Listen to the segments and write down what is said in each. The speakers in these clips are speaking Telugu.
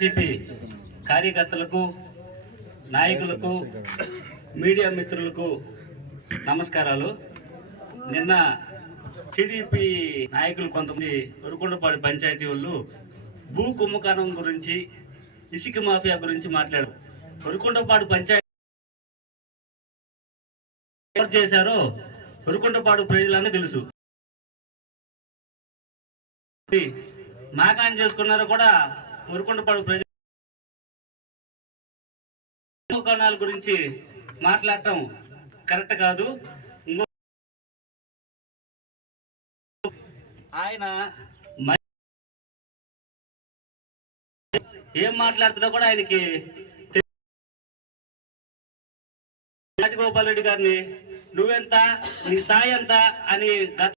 వైఎస్ఆర్సిపి కార్యకర్తలకు నాయకులకు మీడియా మిత్రులకు నమస్కారాలు. నిన్న టీడీపీ నాయకులు కొంతమంది ఉరుకొండపాడు పంచాయతీ వాళ్ళు భూ కుంభకోణం గురించి ఇసుక మాఫియా గురించి మాట్లాడారు. ఉరుకొండపాడు పంచాయతీ ఎవరు చేశారో ఉరుకొండపాడు ప్రజలనే తెలుసు. మాకాన్ చేసుకున్నారో కూడా ఉరుకొండపాడు ప్రజలు గురించి మాట్లాడటం కరెక్ట్ కాదు. ఆయన ఏం మాట్లాడుతున్నా కూడా ఆయనకి రాజగోపాల్ రెడ్డి గారిని నువ్వెంత నీ స్థాయి ఎంత అని గత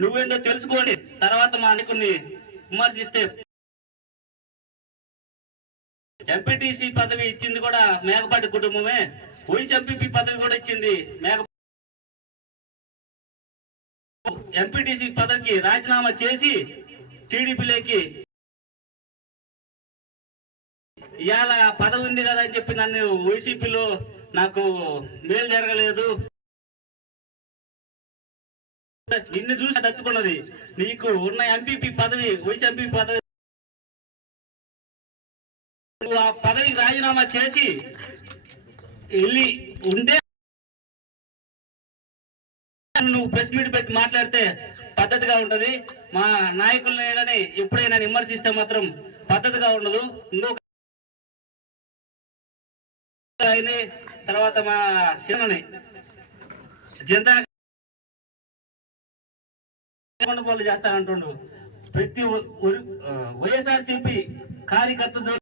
నువ్వేందో తెలుసుకోండి. తర్వాత మా నాయకుడిని విమర్శిస్తే ఎంపీటీసీ పదవి ఇచ్చింది కూడా మేకపాటి కుటుంబమే. వైస్ ఎంపీపీ పదవి కూడా ఇచ్చింది మేక ఎంపీటీసీ పదవికి రాజీనామా చేసి టీడీపీలోకి ఇవాళ పదవి ఉంది కదా అని చెప్పి నన్ను వైసీపీలో నాకు మేలు జరగలేదు. నిన్ను చూసి దత్తుకున్నది నీకు ఉన్న ఎంపీపీ పదవి వైస్ ఎంపీ పదవి. ఆ పదవికి రాజీనామా చేసి వెళ్ళి ఉంటే నువ్వు ప్రెస్ మీట్ పెట్టి మాట్లాడితే పద్ధతిగా ఉంటది. మా నాయకులని ఎప్పుడైనా విమర్శిస్తే మాత్రం పద్ధతిగా ఉండదు. ఇంకొక ఆయన తర్వాత మా సినిమాని జనతా కొండపోలు చేస్తానంటుండు. ప్రతి వైఎస్ఆర్ సిపి కార్యకర్తతో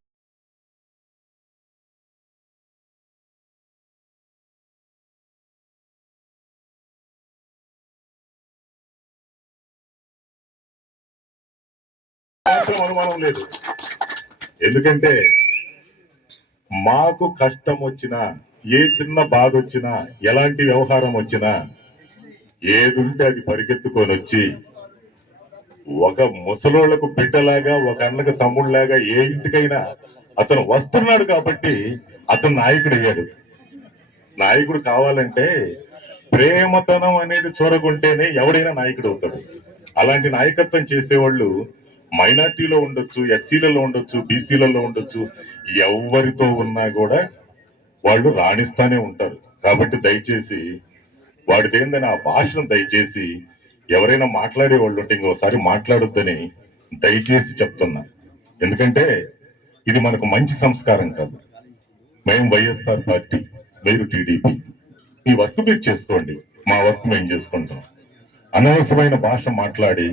అనుమానం లేదు. ఎందుకంటే మాకు కష్టం వచ్చినా ఏ చిన్న బాధ వచ్చినా ఎలాంటి వ్యవహారం వచ్చినా ఏది ఉంటే అది పరిగెత్తుకొని వచ్చి ఒక ముసలోళ్ళకు బిడ్డలాగా ఒక అన్నకు తమ్ముళ్ళాగా ఏ ఇంటికైనా అతను వస్తున్నాడు కాబట్టి అతను నాయకుడు అయ్యాడు నాయకుడు కావాలంటే ప్రేమతనం అనేది చూరగుంటేనే ఎవడైనా నాయకుడు అవుతాడు. అలాంటి నాయకత్వం చేసేవాళ్ళు మైనార్టీలో ఉండొచ్చు ఎస్సీలలో ఉండొచ్చు బీసీలలో ఉండొచ్చు ఎవరితో ఉన్నా కూడా వాళ్ళు రాణిస్తానే ఉంటారు. కాబట్టి దయచేసి వాడిదేందని ఆ భాషను దయచేసి ఎవరైనా మాట్లాడే వాళ్ళు ఉంటే ఇంకోసారి మాట్లాడొద్దని దయచేసి చెప్తున్నా. ఎందుకంటే ఇది మనకు మంచి సంస్కారం కాదు. మేము వైఎస్ఆర్ పార్టీ మీరు టీడీపీ. ఈ వర్క్ మీరు చేసుకోండి. మా వర్క్ మేము చేసుకుంటాం. అనవసరమైన భాష మాట్లాడి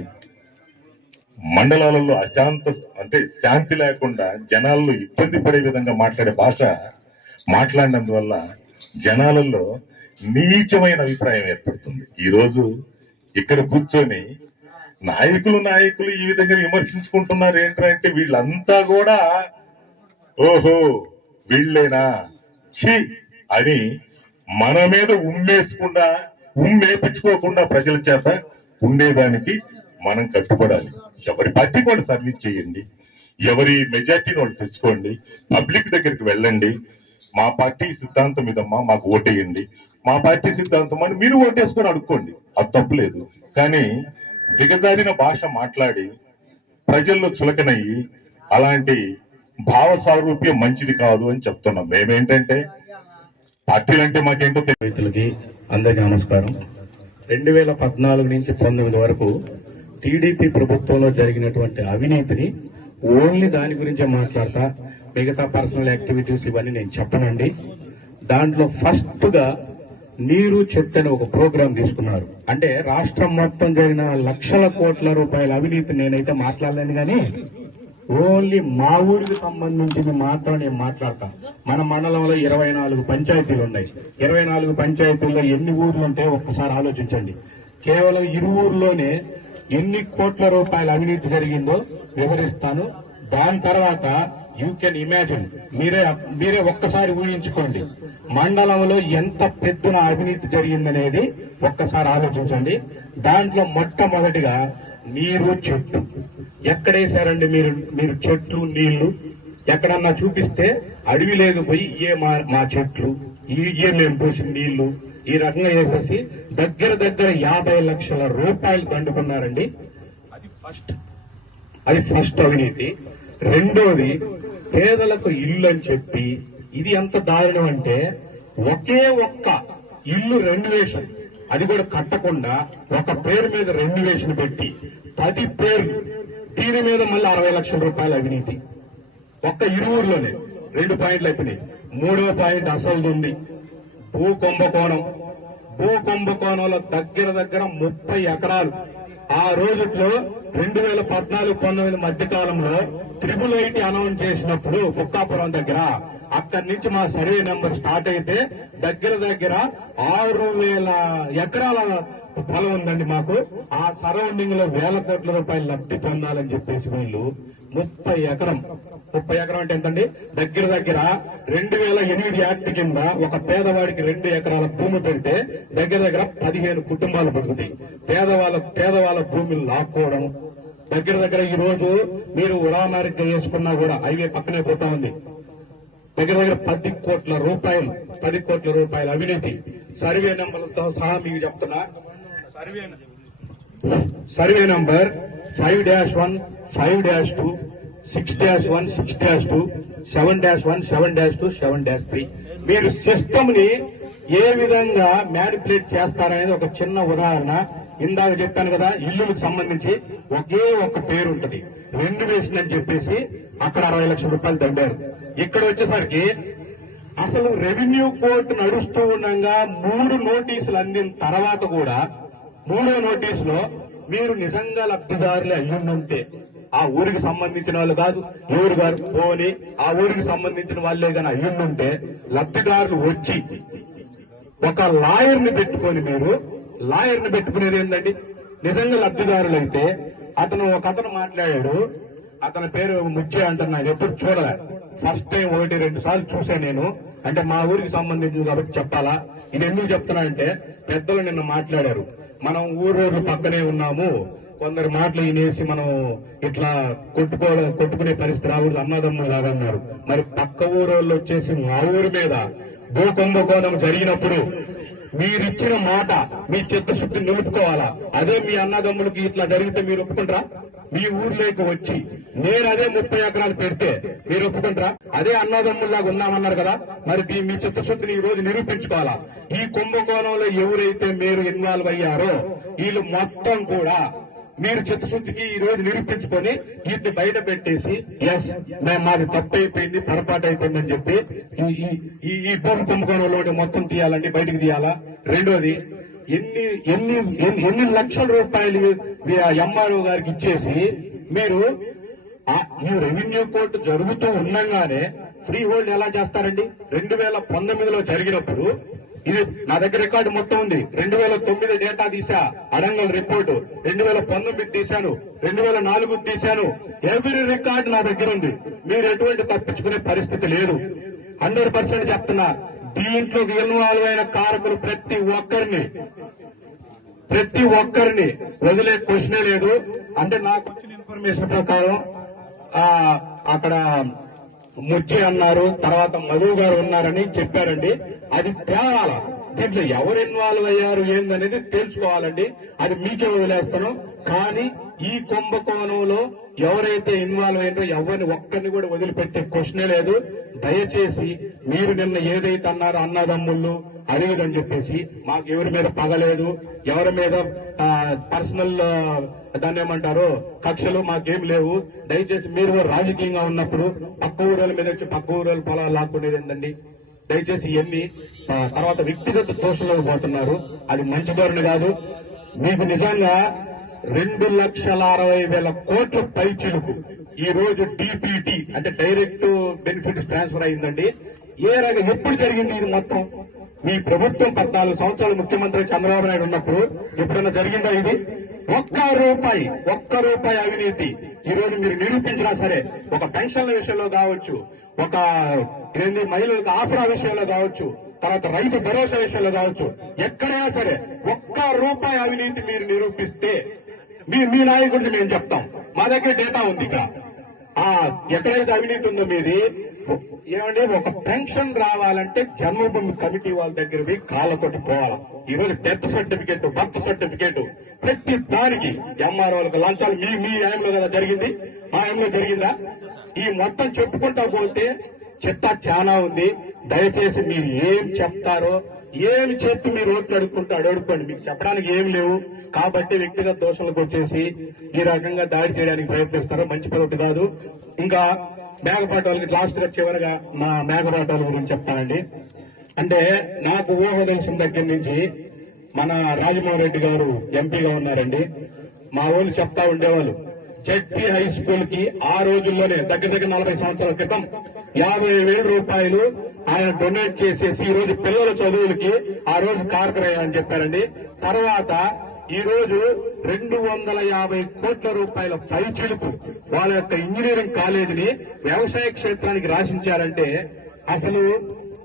మండలాలలో అశాంత అంటే శాంతి లేకుండా జనాల్లో ఇబ్బంది పడే విధంగా మాట్లాడే భాష మాట్లాడినందువల్ల జనాలలో నీచమైన అభిప్రాయం ఏర్పడుతుంది. ఈరోజు ఇక్కడ కూర్చొని నాయకులు నాయకులు ఈ విధంగా విమర్శించుకుంటున్నారు ఏంటంటే వీళ్ళంతా కూడా ఓహో వీళ్ళేనా? ఛీ! అని మన మీద ఉమ్మేసుకుండా ఉమ్మేపించుకోకుండా ప్రజల చేత ఉండేదానికి మనం కట్టుబడాలి. ఎవరి పార్టీకి వాళ్ళు సర్వీస్ చేయండి ఎవరి మెజార్టీని వాళ్ళు తెచ్చుకోండి పబ్లిక్ దగ్గరికి వెళ్ళండి మా పార్టీ సిద్ధాంతం ఇదమ్మా మాకు ఓటేయండి మా పార్టీ సిద్ధాంతం అని మీరు ఓటేసుకొని అడుక్కోండి. అది తప్పులేదు. కానీ దిగజారిన భాష మాట్లాడి ప్రజల్లో చులకనయ్యి అలాంటి భావ సారూప్యం మంచిది కాదు అని చెప్తున్నాం. మేమేంటంటే పార్టీలు అంటే మాకేంటో రైతులకి అందరికీ నమస్కారం. రెండు వేల పద్నాలుగు నుంచి పంతొమ్మిది వరకు టీడీపీ ప్రభుత్వంలో జరిగినటువంటి అవినీతిని ఓన్లీ దాని గురించే మాట్లాడతా మిగతా పర్సనల్ యాక్టివిటీస్ ఇవన్నీ నేను చెప్పనండి. దాంట్లో ఫస్ట్గా నీరు చెత్తని ఒక ప్రోగ్రాం తీసుకున్నారు. అంటే రాష్ట్రం మొత్తం జరిగిన లక్షల కోట్ల రూపాయల అవినీతి నేనైతే మాట్లాడలేను కానీ ఓన్లీ మా ఊరికి సంబంధించింది మాత్రం నేను మాట్లాడతా. మన మండలంలో ఇరవై నాలుగు పంచాయతీలు ఉన్నాయి. ఇరవై నాలుగు పంచాయతీల్లో ఎన్ని ఊర్లు ఉంటే ఒక్కసారి ఆలోచించండి. కేవలం ఇరు ఊర్లోనే ఎన్ని కోట్ల రూపాయల అవినీతి జరిగిందో వివరిస్తాను. దాని తర్వాత యూ కెన్ ఇమాజిన్ మీరే మీరే ఒక్కసారి ఊహించుకోండి. మండలంలో ఎంత పెద్దన అవినీతి జరిగిందనేది ఒక్కసారి ఆలోచించండి. దాంట్లో మొట్టమొదటిగా నీరు చెట్టు. ఎక్కడేశారండి మీరు మీరు చెట్లు నీళ్ళు? ఎక్కడన్నా చూపిస్తే అడవి లేకపోయి ఏ మా మా చెట్లు. ఏ మేము పోసిన నీళ్ళు. ఈ రకంగా వేసేసి దగ్గర దగ్గర యాభై లక్షల రూపాయలు దండుకున్నారండి. అది ఫస్ట్ అది ఫస్ట్ అవినీతి. రెండోది పేదలకు ఇల్లు అని చెప్పి ఇది ఎంత దారుణం అంటే ఒకే ఒక్క ఇల్లు రెన్యువేషన్. అది కూడా కట్టకుండా ఒక పేరు మీద రెన్యువేషన్ పెట్టి పది పేర్లు దీని మీద మళ్ళీ అరవై లక్షల రూపాయల అవినీతి. ఒక్క ఇరువురులోనే రెండు పాయింట్లు అయిపోయినాయి. మూడో పాయింట్ అసలు ఉంది భూ కుంభకోణం భూ కుంభకోణంలో దగ్గర దగ్గర ముప్పై ఎకరాలు. ఆ రోజుల్లో రెండు వేల పద్నాలుగు పంతొమ్మిది మధ్య కాలంలో త్రిబుల్ ఐటీ అనౌన్స్ చేసినప్పుడు కుక్కాపురం దగ్గర అక్కడి నుంచి మా సర్వే నెంబర్ స్టార్ట్ అయితే దగ్గర దగ్గర ఆరు వేల ఎకరాల పొలం ఉందండి మాకు. ఆ సరౌండింగ్లో వేల కోట్ల రూపాయలు లబ్ధి పొందాలని చెప్పేసి వీళ్ళు ముప్పై ఎకరం. ముప్పై ఎకరం అంటే ఎంతండి? దగ్గర దగ్గర రెండు వేల ఎనిమిది యాక్ట్ కింద ఒక పేదవాడికి రెండు ఎకరాల భూమి పెడితే దగ్గర దగ్గర పదిహేను కుటుంబాలు పడుతుంది పేదవాళ్ళ పేదవాళ్ళ భూమిని లాక్కోవడం దగ్గర దగ్గర ఈ రోజు మీరు ఉదాహరణగా చేసుకున్నా కూడా హైవే పక్కనే పోతా ఉంది. దగ్గర దగ్గర పది కోట్ల రూపాయలు పది కోట్ల రూపాయల అవినీతి. సర్వే నెంబర్లతో సహా మీకు చెప్తున్నా. Survey survey number five dash one five dash two six dash one six dash two seven dash one seven dash two seven dash three. మీరు సిస్టమ్ని ఏ విధంగా మ్యానిపులేట్ చేస్తారనేది ఒక చిన్న ఉదాహరణ. ఇందాక చెప్పాను కదా ఇల్లులకు సంబంధించి ఒకే ఒక పేరు ఉంటది. రెన్యువేషన్ అని చెప్పేసి అక్కడ అరవై లక్షల రూపాయలు దండారు. ఇక్కడ వచ్చేసరికి అసలు రెవెన్యూ కోర్టు నడుస్తూ ఉండగా మూడు నోటీసులు అందిన తర్వాత కూడా మూడో నోటీసులో మీరు నిజంగా లబ్ధిదారులు అయ్యుంటే ఆ ఊరికి సంబంధించిన వాళ్ళు కాదు ఎవరు గారు పోని ఆ ఊరికి సంబంధించిన వాళ్ళే కానీ అయ్యుండుంటే లబ్ధిదారులు వచ్చి ఒక లాయర్ని పెట్టుకొని మీరు లాయర్ని పెట్టుకునేది ఏంటండి నిజంగా లబ్ధిదారులు అయితే అతను ఒక అతను మాట్లాడాడు. అతని పేరు ముఖ్య అంటున్నా ఎప్పుడు చూడలే. ఫస్ట్ టైం ఒకటి రెండు సార్లు చూసా నేను. అంటే మా ఊరికి సంబంధించింది కాబట్టి చెప్పాలా? ఇది ఎందుకు చెప్తున్నా అంటే పెద్దలు నిన్న మాట్లాడారు. మనం ఊరు పక్కనే ఉన్నాము. కొందరు మాటలు వినేసి మనం ఇట్లా కొట్టుకోవడం కొట్టుకునే పరిస్థితి రాకూడదు. అన్నదమ్ములు లాగా అన్నారు మరి పక్క ఊరోళ్ళు వచ్చేసి మా ఊరి మీద భూకుంభకోణం జరిగినప్పుడు మీరిచ్చిన మాట మీ చిత్తశుద్ధి నిలుపుకోవాలా? అదే మీ అన్నదమ్ములకి ఇట్లా జరిగితే మీరు ఒప్పుకుంటారా? మీ ఊర్లోకి వచ్చి నేను అదే ముప్పై ఎకరాలు పెడితే మీరు ఒప్పుకుంటారా? అదే అన్నదమ్ముల్లాగా ఉన్నామన్నారు కదా మరి మీ చిత్తశుద్ధిని ఈ రోజు నిరూపించుకోవాలా? ఈ కుంభకోణంలో ఎవరైతే మీరు ఇన్వాల్వ్ అయ్యారో వీళ్ళు మొత్తం కూడా మీరు చిత్తశుద్ధికి ఈ రోజు నిరూపించుకొని దీన్ని బయట పెట్టేసి ఎస్ మేము మాది తప్పు అయిపోయింది పొరపాటు అయిపోయిందని చెప్పి ఈ- ఈ- ఈ భూమి కుంభకోణంలో మొత్తం తీయాలండి బయటకు తీయాలా? రెండోది ఎన్ని ఎన్ని ఎన్ని- లక్షల రూపాయలు ఎంఆర్ఓ గారికి ఇచ్చేసి మీరు ఈ రెవెన్యూ కోర్టు జరుగుతూ ఉండగానే ఫ్రీ హోల్డ్ ఎలా చేస్తారండి? రెండు వేల పంతొమ్మిదిలో జరిగినప్పుడు ఇది నా దగ్గర రికార్డు మొత్తం ఉంది. రెండు వేల తొమ్మిది డేటా తీసా అడంగల్ రిపోర్టు. రెండు వేల పంతొమ్మిది తీశాను. రెండు వేల నాలుగు తీశాను. ఎవ్రీ రికార్డు నా దగ్గర ఉంది. మీరు ఎటువంటి తప్పించుకునే పరిస్థితి లేదు. హండ్రెడ్ పర్సెంట్ చెప్తున్నా. దీంట్లో ఇన్వాల్వ్ అయిన కారకులు ప్రతి ఒక్కరిని ప్రతి ఒక్కరిని వదిలే క్వశ్చనే లేదు. అంటే నాకు వచ్చిన ఇన్ఫర్మేషన్ ప్రకారం అక్కడ ముచ్చి అన్నారు తర్వాత మధు గారు ఉన్నారని చెప్పారండి. అది తేవాల? దీంట్లో ఎవరు ఇన్వాల్వ్ అయ్యారు ఏందనేది తెలుసుకోవాలండి. అది మీకే వదిలేస్తాను. కానీ ఈ కుంభకోణంలో ఎవరైతే ఇన్వాల్వ్ అయ్యారో ఎవరిని ఒక్కరిని కూడా వదిలిపెట్టే క్వశ్చనే లేదు. దయచేసి మీరు నిన్న ఏదైతే అన్నారో అన్నదమ్ముళ్ళు అడిగదని చెప్పేసి మాకు ఎవరి మీద పగలేదు ఎవరి మీద పర్సనల్ దాన్ని ఏమంటారు కక్షలు మాకేం లేవు. దయచేసి మీరు కూడా రాజకీయంగా ఉన్నప్పుడు పక్క ఊరోళ్ళ మీద వచ్చి పక్క ఊరోళ్ళ పొలాలు లాక్కునేది ఏంటండి దయచేసి ఇవన్నీ తర్వాత వ్యక్తిగత దోషంలోకి పోతున్నారు. అది మంచి ధోరణి కాదు. మీకు నిజంగా రెండు లక్షల అరవై వేల కోట్ల పైచిలుకు ఈ రోజు డిపిటి అంటే డైరెక్ట్ బెనిఫిట్ ట్రాన్స్ఫర్ అయిందండి. ఏ రకంగా ఎప్పుడు జరిగింది ఇది మొత్తం? మీ ప్రభుత్వం పద్నాలుగు సంవత్సరాలు ముఖ్యమంత్రి చంద్రబాబు నాయుడు ఉన్నప్పుడు ఎప్పుడైనా జరిగిందా ఇది? ఒక్క రూపాయి ఒక్క రూపాయి అవినీతి ఈ రోజు మీరు నిరూపించినా సరే ఒక పెన్షన్ల విషయంలో కావచ్చు ఒక ఏంది మహిళలకు ఆసరా విషయంలో కావచ్చు తర్వాత రైతు భరోసా విషయంలో కావచ్చు ఎక్కడైనా సరే ఒక్క రూపాయి అవినీతి మీరు నిరూపిస్తే మీ మీ నాయకుడిని మేము చెప్తాం. మా దగ్గర డేటా ఉంది ఇక్కడ. ఆ ఎక్కడైతే అవినీతి ఉందో మీది ఏమండి ఒక పెన్షన్ రావాలంటే జన్మభూమి కమిటీ వాళ్ళ దగ్గర పోయి కాళ్ళ పోవాలి. ఈ రోజు డెత్ సర్టిఫికేట్ బర్త్ సర్టిఫికేట్ ప్రతి దానికి ఎంఆర్ లంచాలు. మీ మీ ఆయనలో కదా జరిగింది? మా ఆయనలో జరిగిందా? ఈ మొత్తం చెప్పుకుంటా పోతే చెత్త చాలా ఉంది. దయచేసి మీరు ఏం చెప్తారో ఏమి చెప్పి మీరు ఓట్లు అడుక్కుంటూ అడుగుకోండి మీకు చెప్పడానికి ఏం లేవు. కాబట్టి వ్యక్తిగత దోషాలకు వచ్చేసి ఈ రకంగా దాడి చేయడానికి ప్రయత్నిస్తారు మంచి పద్ధతి కాదు. ఇంకా మేకపాటి వాళ్ళకి లాస్ట్గా చివరిగా మా మేకపాటి వాళ్ళ గురించి చెప్తానండి. అంటే నాకు ఊహ తెలిసిన దగ్గర నుంచి మన రాజమోహన్ రెడ్డి గారు ఎంపీగా ఉన్నారండి. మా వాళ్ళు చెప్తా ఉండేవాళ్ళు జడ్పీ హై స్కూల్కి ఆ రోజుల్లోనే దగ్గర దగ్గర నలభై సంవత్సరాల క్రితం యాభై వేల రూపాయలు ఆయన డొనేట్ చేసేసి ఈ రోజు పిల్లల చదువులకి ఆ రోజు కార్పొరేట్ అని చెప్పారండి. తర్వాత ఈ రోజు రెండు వందల యాభై కోట్ల రూపాయల పైచిలుకు వాళ్ళ యొక్క ఇంజనీరింగ్ కాలేజీని వ్యవసాయ క్షేత్రానికి రాశించారంటే అసలు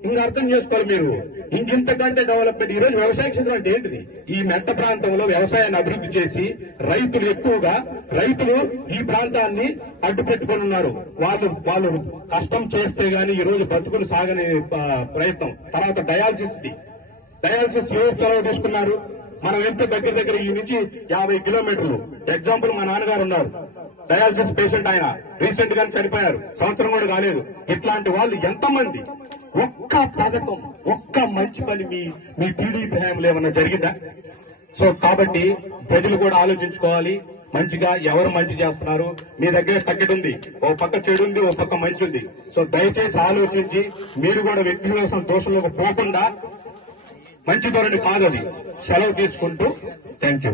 ఇంకా అర్థం చేసుకోవాలి మీరు. ఇంకింతకంటే డెవలప్మెంట్ ఈ రోజు వ్యవసాయ క్షేత్రం అంటే ఏంటిది? ఈ మెట్ట ప్రాంతంలో వ్యవసాయాన్ని అభివృద్ధి చేసి రైతులు ఎక్కువగా రైతులు ఈ ప్రాంతాన్ని అడ్డుపెట్టుకుని ఉన్నారు. వాళ్ళు వాళ్ళు కష్టం చేస్తే గాని ఈ రోజు బతుకులు సాగని ప్రయత్నం. తర్వాత డయాలసిస్ ది. డయాలసిస్ ఎవరు చొరవ తీసుకున్నారు? మనం వెళ్తే దగ్గర దగ్గర ఈ నుంచి యాభై కిలోమీటర్లు. ఎగ్జాంపుల్ మా నాన్నగారు ఉన్నారు. డయాలసిస్ పేషెంట్ ఆయన. రీసెంట్గా చనిపోయారు. సంవత్సరం కూడా కాలేదు. ఇట్లాంటి వాళ్ళు ఎంతమంది? ఒక్క పథకం ఒక్క మంచి పని మీ మీ టీడీపీ హయాంలో ఏమన్నా జరిగిందా? సో కాబట్టి ప్రజలు కూడా ఆలోచించుకోవాలి. మంచిగా ఎవరు మంచి చేస్తున్నారు? మీ దగ్గర తగ్గటి ఉంది. ఓ పక్క చెడు ఉంది ఓ పక్క మంచి ఉంది. సో దయచేసి ఆలోచించి మీరు కూడా వ్యక్తి కోసం దోషంలోకి పోకుండా మంచి ధోరణి కాదు సెలవు తీసుకుంటూ థ్యాంక్ యూ